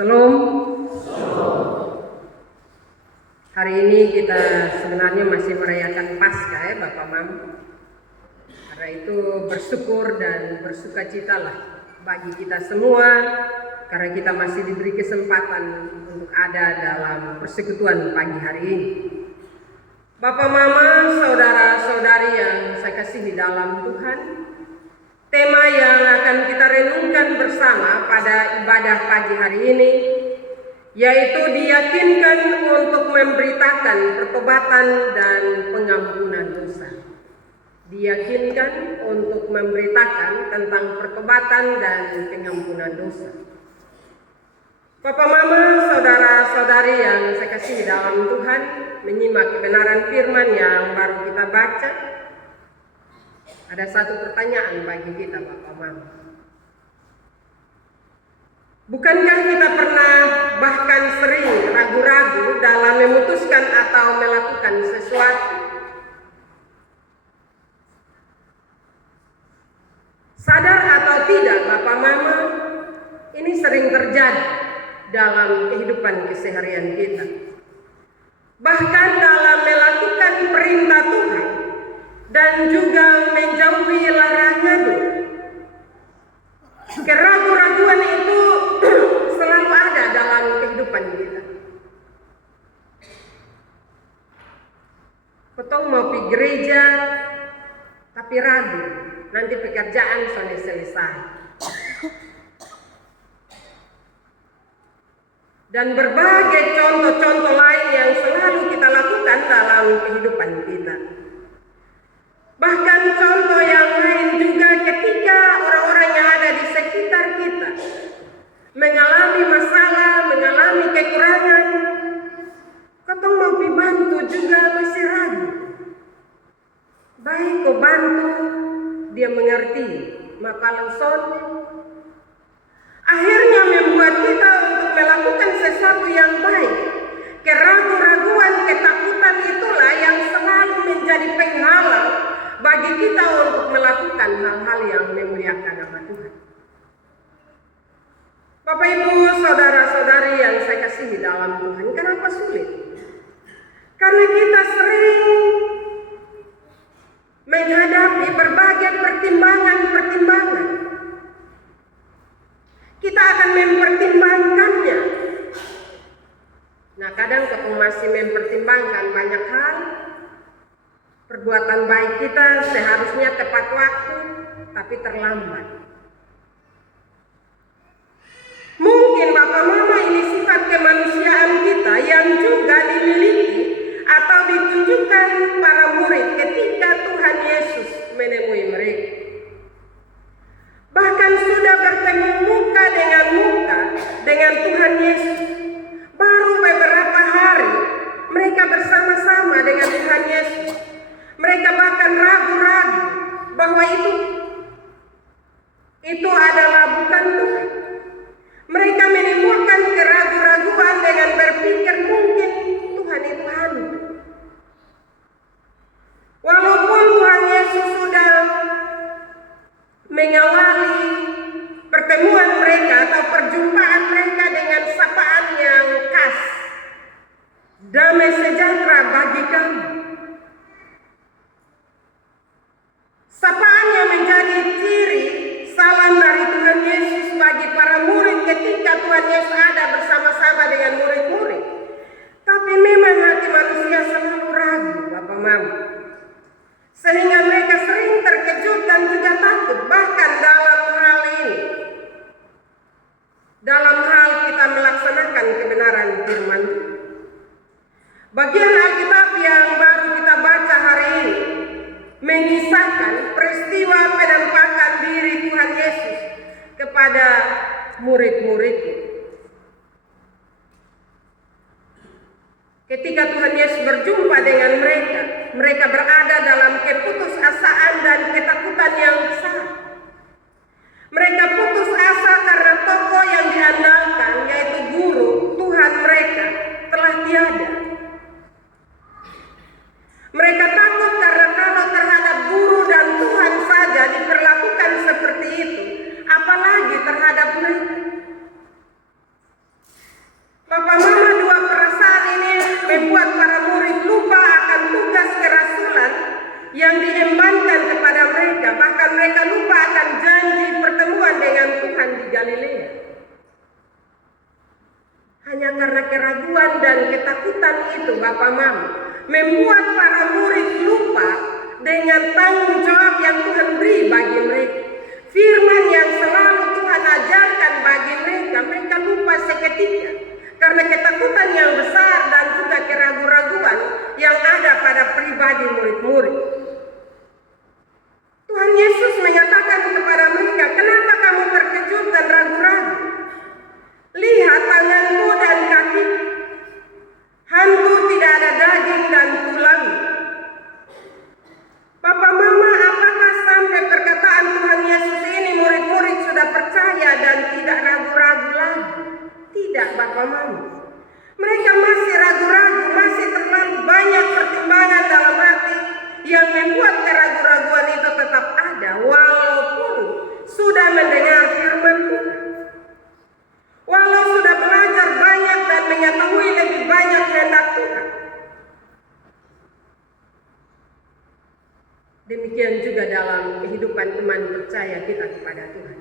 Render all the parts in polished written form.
Salam. Hari ini kita sebenarnya masih merayakan Paskah ya Bapak Mama. Karena itu bersyukur dan bersukacitalah bagi kita semua karena kita masih diberi kesempatan untuk ada dalam persekutuan pagi hari ini. Bapak Mama, saudara-saudari yang saya kasihi dalam Tuhan, tema yang akan kita renungkan bersama pada ibadah pagi hari ini yaitu diyakinkan untuk memberitakan pertobatan dan pengampunan dosa. Diyakinkan untuk memberitakan tentang pertobatan dan pengampunan dosa. Bapak Mama, saudara-saudari yang saya kasihi dalam Tuhan, menyimak kebenaran firman yang baru kita baca. Ada satu pertanyaan bagi kita Bapak Mama. Bukankah kita pernah bahkan sering ragu-ragu dalam memutuskan atau melakukan sesuatu? Sadar atau tidak Bapak Mama, ini sering terjadi dalam kehidupan keseharian kita. Bahkan dalam melakukan perintah Tuhan dan juga menjauhi larangan-Nya. Keraguan-raguan itu selalu ada dalam kehidupan kita. Ketong mau pergi gereja tapi ragu, nanti pekerjaan sudah selesai. Dan berbagai contoh-contoh lain yang selalu kita lakukan dalam kehidupan kita. Bahkan contoh yang lain juga ketika orang-orang yang ada di sekitar kita mengalami masalah, mengalami kekurangan, ketong mau dibantu juga masih ragu. Baik kau bantu, dia mengerti, maka langsung akhirnya membuat kita untuk melakukan sesuatu yang baik. Keraguan-raguan, ketakutan itulah yang selalu menjadi penghalang bagi kita untuk melakukan hal-hal yang memuliakan nama Tuhan. Bapak Ibu, saudara-saudari yang saya kasihi dalam Tuhan, kenapa sulit? Karena kita sering menghadapi berbagai pertimbangan-pertimbangan. Kita akan mempertimbangkannya. Nah, kadang kita masih mempertimbangkan banyak hal. Perbuatan baik kita seharusnya tepat waktu, tapi terlambat. Mungkin Bapak Mama ini sifat kemanusiaan kita yang juga dimiliki atau ditunjukkan para murid ketika Tuhan Yesus menemui mereka. Bahkan sudah bertemu muka dengan Tuhan Yesus. Baru beberapa hari mereka bersama-sama dengan Tuhan Yesus. Mereka bahkan ragu-ragu bahwa itu adalah bukan Tuhan. Mereka menimbulkan keraguan-raguan dengan berpikir mungkin Tuhan itu hantu. Walaupun Tuhan Yesus sudah mengawali pertemuan mereka atau perjumpaan mereka dengan sapaan yang khas, damai sejahtera bagi kamu. Sapaan yang menjadi ciri salam dari Tuhan Yesus bagi para murid ketika Tuhan Yesus ada bersama-sama dengan murid-murid. Tapi memang hati manusia selalu ragu, Bapak Mama. Sehingga mereka sering terkejut dan juga takut bahkan dalam hal ini. Dalam hal kita melaksanakan kebenaran firman. Bagian Alkitab yang baru kita baca hari ini mengisahkan peristiwa penampakan diri Tuhan Yesus kepada murid-muridnya. Ketika Tuhan Yesus berjumpa dengan mereka, mereka berada dalam keputusasaan dan ketakutan yang besar. Mereka putus asa karena tokoh yang diandalkan, yaitu guru Tuhan mereka, telah tiada. Mereka takut karena kalau terhadap guru dan Tuhan saja diperlakukan seperti itu, apalagi terhadap mereka. ketakutan itu, Bapak Mama, membuat para murid lupa dengan tanggung jawab yang Tuhan beri bagi mereka. Firman yang selalu Tuhan ajarkan bagi mereka, mereka lupa seketika karena ketakutan yang besar dan juga keraguan-raguan yang ada pada pribadi murid-murid. Tuhan Yesus menyatakan kepada mereka, "Kenapa kamu terkejut dan ragu-ragu? Lihat tanganku dan kaki, hantu tidak ada daging dan tulang." Bapak Mama, apakah sampai perkataan Tuhan Yesus ini murid-murid sudah percaya dan tidak ragu-ragu lagi? Tidak, Bapak Mama. Mereka masih ragu-ragu, masih terlalu banyak pertimbangan dalam hati yang membuat keraguan-raguan itu tetap ada walaupun sudah mendengar firman Tuhan. Walau sudah belajar banyak dan mengetahui lebih banyak kehendak Tuhan. Demikian juga dalam kehidupan iman percaya kita kepada Tuhan.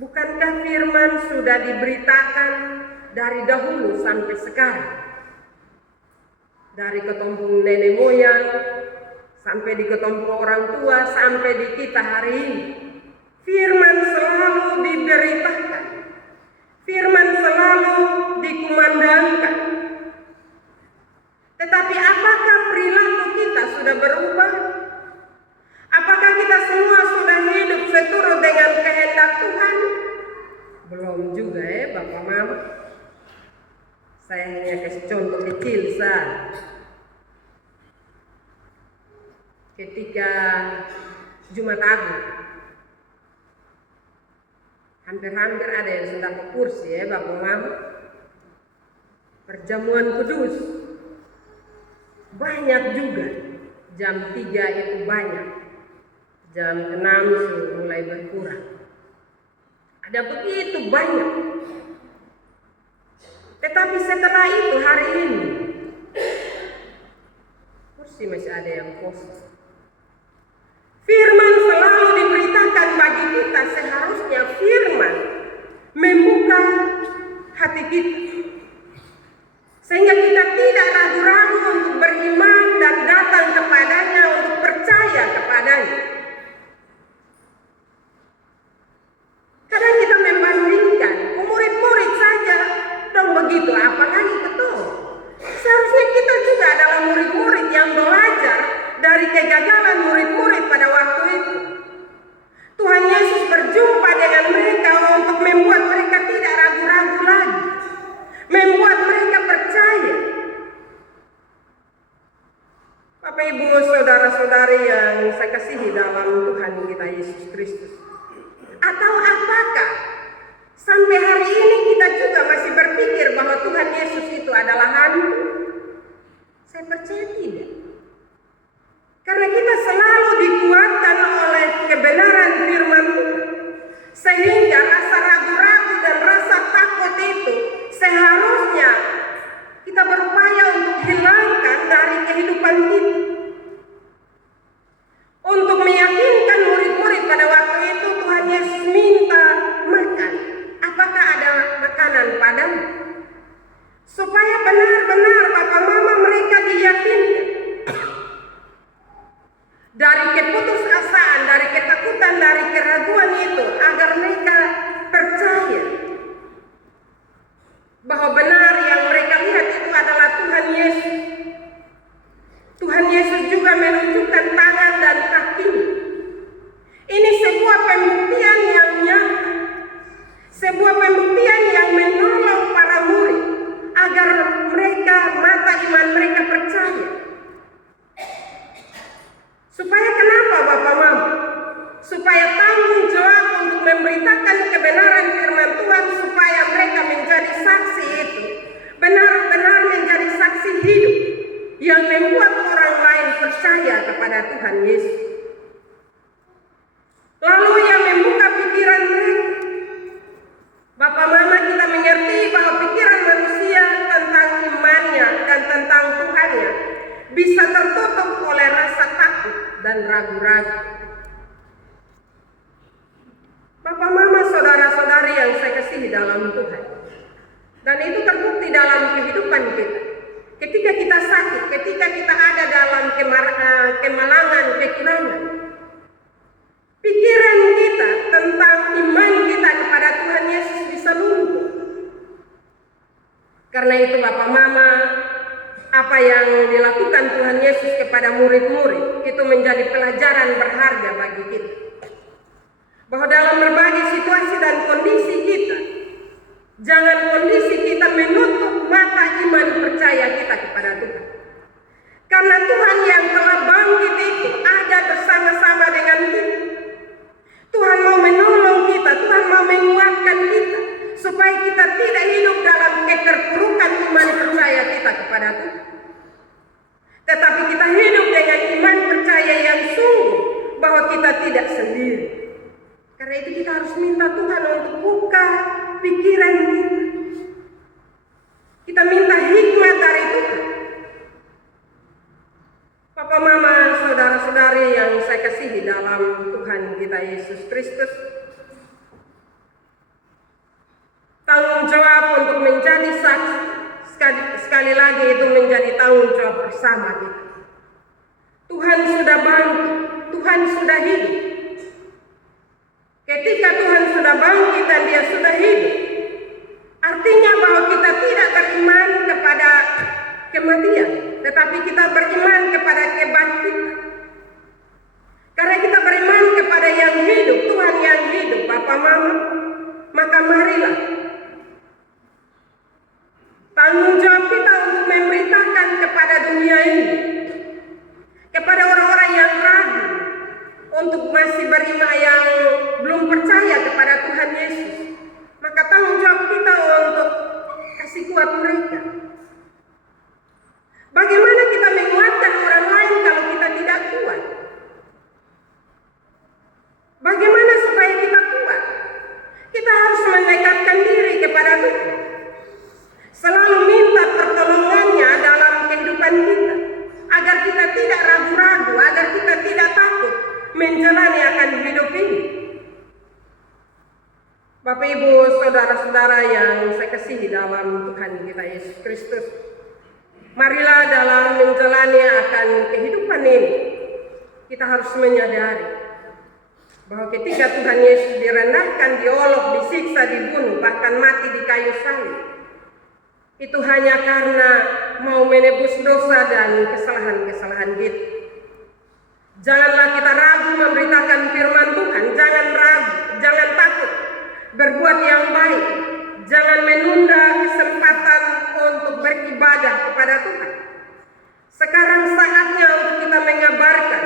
Bukankah firman sudah diberitakan dari dahulu sampai sekarang? Dari ketumpung nenek moyang, sampai di ketumpung orang tua, sampai di kita hari ini. Firman selalu diberitakan. Firman selalu dikumandangkan. Tetapi apakah perilaku kita sudah berubah? Apakah kita semua sudah hidup seturut dengan kehendak Tuhan? Belum juga Bapak Mama. Saya hanya kasih contoh kecil saja. Ketika Jumat Agung, hampir-hampir ada yang sudah ke kursi Bapak Mama. Perjamuan kudus banyak juga. Jam 3 itu banyak. Jam 6 sudah mulai berkurang. Ada begitu banyak. Tetapi setelah itu hari ini kursi masih ada yang kosong. Firman selalu diberitakan bagi kita, seharusnya firman membuka hati kita. Sehingga kita tidak ragu-ragu untuk beriman dan datang kepadanya untuk percaya kepadanya. Kadang kita membandingkan, murid-murid saja dong begitu, apalagi betul. Seharusnya kita juga adalah murid-murid yang belajar dari kegagalan murid-murid pada waktu itu. Tuhan Yesus berjumpa dengan mereka untuk membuat mereka tidak ragu-ragu lagi, membuat mereka percaya. Bapak Ibu saudara-saudari yang saya kasihi dalam Tuhan kita Yesus Kristus. Atau apakah sampai hari ini kita juga masih berpikir bahwa Tuhan Yesus itu adalah hantu? Saya percaya tidak. Karena kita selalu dikuatkan oleh kebenaran firman Tuhan. Sehingga rasa ragu-ragu dan rasa takut itu seharusnya kita berupaya untuk hilangkan dari kehidupan kita. Untuk meyakinkan murid-murid pada waktu itu, Tuhan Yesus minta makan. Apakah ada makanan padamu? Supaya benar-benar Bapak Mama mereka diyakinkan. Dari keputusasaan, dari ketakutan, dari keraguan itu, agar mereka percaya bahwa benar yang mereka lihat itu adalah Tuhan Yesus. Tuhan Yesus juga menunjukkan tangan dan kakinya. Ini sebuah pembuktian yang nyata, sebuah pembuktian yang menolong para murid agar mereka, mata iman mereka percaya. Supaya kenapa Bapak Mama? Supaya tanggung jawab untuk memberitakan kebenaran firman Tuhan, supaya mereka menjadi saksi itu, benar-benar menjadi saksi hidup yang membuat orang lain percaya kepada Tuhan Yesus. Lalu yang membuka pikiran mereka. Bapak Mama, kita mengerti bahwa pikiran manusia tentang imannya dan tentang Tuhannya bisa tertutup oleh rasa takut dan ragu-ragu. Bapak Mama, saudara-saudari yang saya kasihi dalam Tuhan. Dan itu terbukti dalam kehidupan kita. ketika kita sakit, ketika kita ada dalam kemalangan, kekurangan, pikiran kita tentang iman kita kepada Tuhan Yesus bisa luntur. Karena itu Bapak Mama, apa yang dilakukan Tuhan Yesus kepada murid-murid itu menjadi pelajaran berharga bagi kita. Bahwa dalam berbagai situasi dan kondisi kita, jangan kondisi kita menutup mata iman percaya kita kepada Tuhan. Karena Tuhan yang telah bangkit itu ada bersama-sama dengan kita. Tuhan mau menolong kita, Tuhan mau menguatkan kita, supaya kita tidak hidup dalam keterpurukan iman percaya kita kepada Tuhan. Tetapi kita hidup dengan iman percaya yang sungguh bahwa kita tidak sendiri. Karena itu kita harus minta Tuhan untuk buka pikiran kita. Kita minta hikmat dari Tuhan. Papa, Mama, saudara-saudari yang saya kasihi dalam Tuhan kita Yesus Kristus, tanggung jawab untuk menjadi saksi sekali lagi itu menjadi tanggung jawab bersama kita. Tuhan sudah bangkit, Tuhan sudah hidup. Ketika Tuhan sudah bangkit dan Dia sudah hidup, artinya bahwa kita tidak beriman kepada kematian, tetapi kita beriman kepada kebangkitan. Karena kita beriman kepada yang hidup, Tuhan yang hidup, Papa, Mama, maka marilah tanggung jawab kita untuk memberitakan kepada dunia ini, kepada orang-orang yang ragu, untuk masih beriman yang belum percaya kepada Tuhan Yesus. Maka tanggung jawab kita untuk kasih kuat mereka. Bagaimana kita menguatkan orang lain kalau kita tidak kuat? Bagaimana supaya kita kuat? Kita harus mendekatkan diri kepada Tuhan. Selalu minta pertolongannya dalam kehidupan kita, agar kita tidak ragu-ragu, agar kita tidak takut menjalani akan hidup ini. Bapak, Ibu, saudara-saudara yang saya kasihi dalam Tuhan kita Yesus Kristus, marilah dalam menjalani akan kehidupan ini, kita harus menyadari bahwa ketika Tuhan Yesus direndahkan, diolok, disiksa, dibunuh, bahkan mati di kayu salib, itu hanya karena mau menebus dosa dan kesalahan-kesalahan kita. Janganlah kita ragu memberitakan firman Tuhan, jangan ragu, jangan takut berbuat yang baik, jangan menunda kesempatan untuk beribadah kepada Tuhan. Sekarang saatnya untuk kita mengabarkan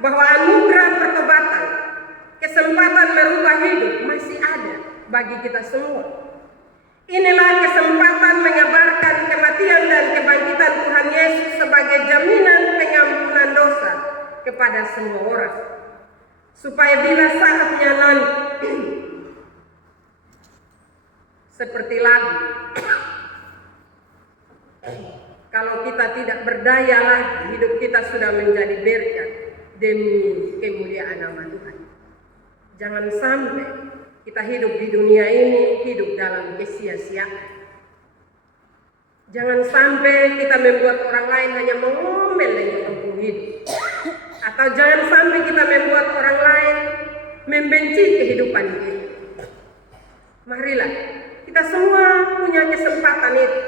bahwa anugerah pertobatan, kesempatan merubah hidup masih ada bagi kita semua. Inilah kesempatan mengabarkan kematian dan kebangkitan Tuhan Yesus sebagai jaminan pengampunan dosa kepada semua orang. Supaya bila saatnya nanti, seperti lagu, kalau kita tidak berdaya lagi, hidup kita sudah menjadi berkat demi kemuliaan nama Tuhan. Jangan sampai kita hidup di dunia ini hidup dalam kesia-siaan. Jangan sampai kita membuat orang lain hanya mengomel dengan kampung hidup. Atau jangan sampai kita membuat orang lain membenci kehidupan kita. Marilah kita semua punya kesempatan itu.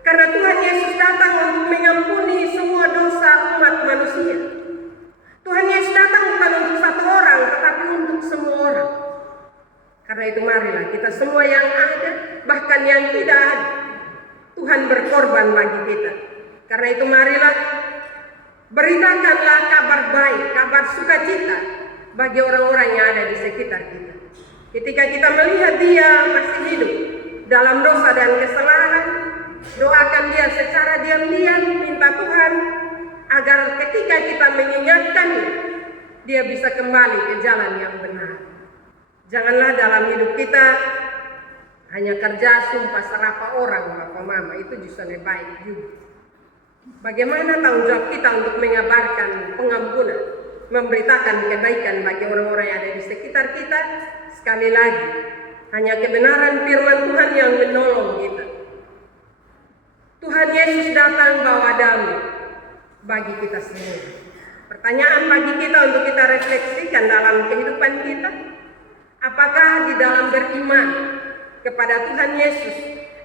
Karena Tuhan Yesus datang untuk mengampuni semua dosa umat manusia. Tuhan Yesus datang bukan untuk satu orang, tetapi untuk semua orang. Karena itu marilah kita semua yang ada, bahkan yang tidak ada, Tuhan berkorban bagi kita. Karena itu marilah beritakanlah kabar baik, kabar sukacita bagi orang-orang yang ada di sekitar kita. Ketika kita melihat dia masih hidup dalam dosa dan kesalahan, doakan dia secara diam-diam, minta Tuhan agar ketika kita mengingatkannya, dia bisa kembali ke jalan yang benar. Janganlah dalam hidup kita hanya kerja sumpah serapah orang, Bapak Mama, itu justru lebih baik juga. Bagaimana tanggung jawab kita untuk mengabarkan pengampunan, memberitakan kebaikan bagi orang-orang yang ada di sekitar kita? Sekali lagi, hanya kebenaran firman Tuhan yang menolong kita. Tuhan Yesus datang bawa damai bagi kita semua. Pertanyaan bagi kita untuk kita refleksikan dalam kehidupan kita, apakah di dalam beriman kepada Tuhan Yesus,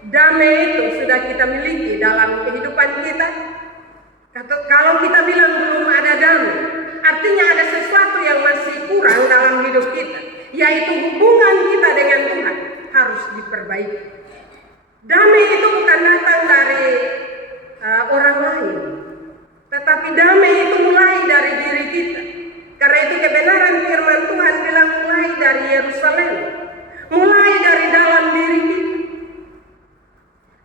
damai itu sudah kita miliki dalam kehidupan kita? Kalau kita bilang belum ada damai, artinya ada sesuatu yang masih kurang dalam hidup kita, yaitu hubungan kita dengan Tuhan harus diperbaiki. Damai itu bukan datang dari orang lain, tetapi damai itu mulai dari diri kita. Karena itu kebenaran firman Tuhan bilang mulai dari Yerusalem, mulai dari dalam diri kita.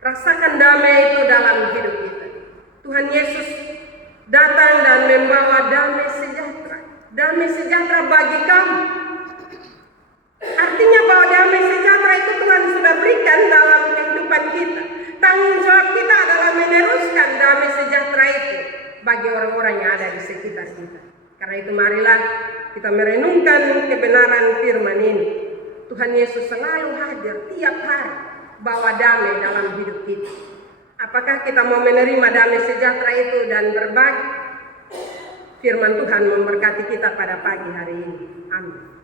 Rasakan damai itu dalam hidup kita. Tuhan Yesus datang dan membawa damai sejahtera bagi kamu. Artinya bahwa damai sejahtera itu Tuhan sudah berikan dalam kehidupan kita. Tanggung jawab kita adalah meneruskan damai sejahtera itu bagi orang-orang yang ada di sekitar kita. Karena itu marilah kita merenungkan kebenaran firman ini. Tuhan Yesus selalu hadir tiap hari bawa damai dalam hidup kita. Apakah kita mau menerima damai sejahtera itu dan berbagi? Firman Tuhan memberkati kita pada pagi hari ini. Amin.